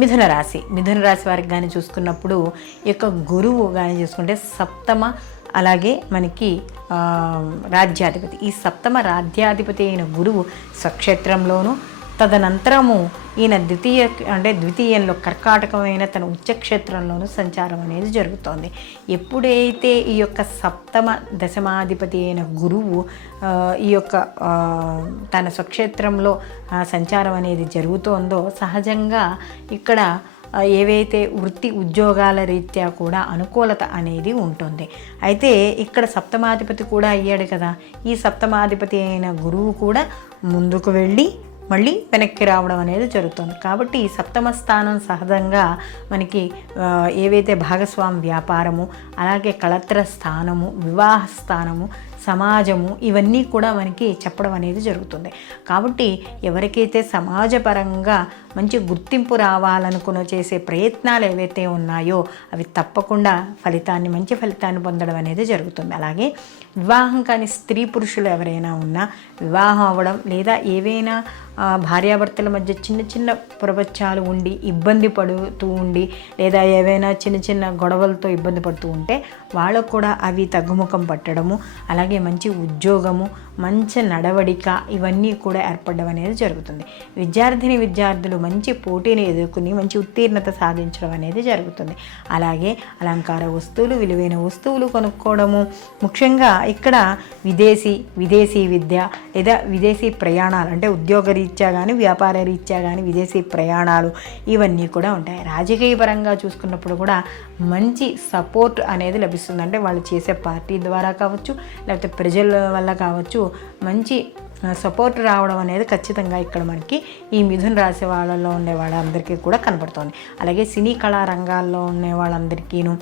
మిథున రాశి వారికి కానీ చూసుకున్నప్పుడు ఈ యొక్క గురువు కానీ చూసుకుంటే సప్తమ, అలాగే మనకి రాజ్యాధిపతి. ఈ సప్తమ రాజ్యాధిపతి అయిన గురువు స్వక్షేత్రంలోను, తదనంతరము ఈయన ద్వితీయంలో కర్కాటకమైన తన ఉచ్చక్షేత్రంలోనూ సంచారం అనేది జరుగుతోంది. ఎప్పుడైతే ఈ యొక్క సప్తమ దశమాధిపతి అయిన గురువు ఈ యొక్క తన స్వక్షేత్రంలో సంచారం అనేది జరుగుతోందో సహజంగా ఇక్కడ ఏవైతే వృత్తి ఉద్యోగాల రీత్యా కూడా అనుకూలత అనేది ఉంటుంది. అయితే ఇక్కడ సప్తమాధిపతి కూడా అయ్యాడు కదా, ఈ సప్తమాధిపతి అయిన గురువు కూడా ముందుకు వెళ్ళి మళ్ళీ వెనక్కి రావడం అనేది జరుగుతుంది. కాబట్టి ఈ సప్తమ స్థానం సహజంగా మనకి ఏవైతే భాగస్వామి వ్యాపారము, అలాగే కళత్ర స్థానము, వివాహ స్థానము, సమాజము, ఇవన్నీ కూడా మనకి చెప్పడం అనేది జరుగుతుంది. కాబట్టి ఎవరికైతే సమాజపరంగా మంచి గుర్తింపు రావాలనుకుని చేసే ప్రయత్నాలు ఏవైతే ఉన్నాయో అవి తప్పకుండా మంచి ఫలితాన్ని పొందడం అనేది జరుగుతుంది. అలాగే వివాహం కాని స్త్రీ పురుషులు ఎవరైనా ఉన్నా వివాహం అవ్వడం, లేదా ఏవైనా భార్యాభర్తల మధ్య చిన్న చిన్న ప్రపంచాలు ఉండి ఇబ్బంది పడుతూ ఉండి, లేదా ఏవైనా చిన్న చిన్న గొడవలతో ఇబ్బంది పడుతూ ఉంటే వాళ్ళకు కూడా అవి తగ్గుముఖం పట్టడము, అలాగే మంచి ఉద్యోగము, మంచి నడవడిక, ఇవన్నీ కూడా ఏర్పడడం అనేది జరుగుతుంది. విద్యార్థులు మంచి పోటీని ఎదుర్కొని మంచి ఉత్తీర్ణత సాధించడం అనేది జరుగుతుంది. అలాగే అలంకార వస్తువులు, విలువైన వస్తువులు కొనుక్కోవడము, ముఖ్యంగా ఇక్కడ విదేశీ విద్య లేదా విదేశీ ప్రయాణాలు, అంటే ఉద్యోగ రీత్యా కానీ వ్యాపార రీత్యా కానీ విదేశీ ప్రయాణాలు, ఇవన్నీ కూడా ఉంటాయి. రాజకీయ పరంగా చూసుకున్నప్పుడు కూడా మంచి సపోర్ట్ అనేది లభిస్తుంది. అంటే వాళ్ళు చేసే పార్టీ ద్వారా కావచ్చు, లేకపోతే ప్రజల వల్ల కావచ్చు, మంచి సపోర్ట్ రావడం అనేది ఖచ్చితంగా ఇక్కడ మనకి ఈ మిథున రాశి వాళ్ళలో ఉండే వాళ్ళందరికీ కూడా కనపడుతుంది. అలాగే సినీ కళా రంగాల్లో ఉండే వాళ్ళందరికీను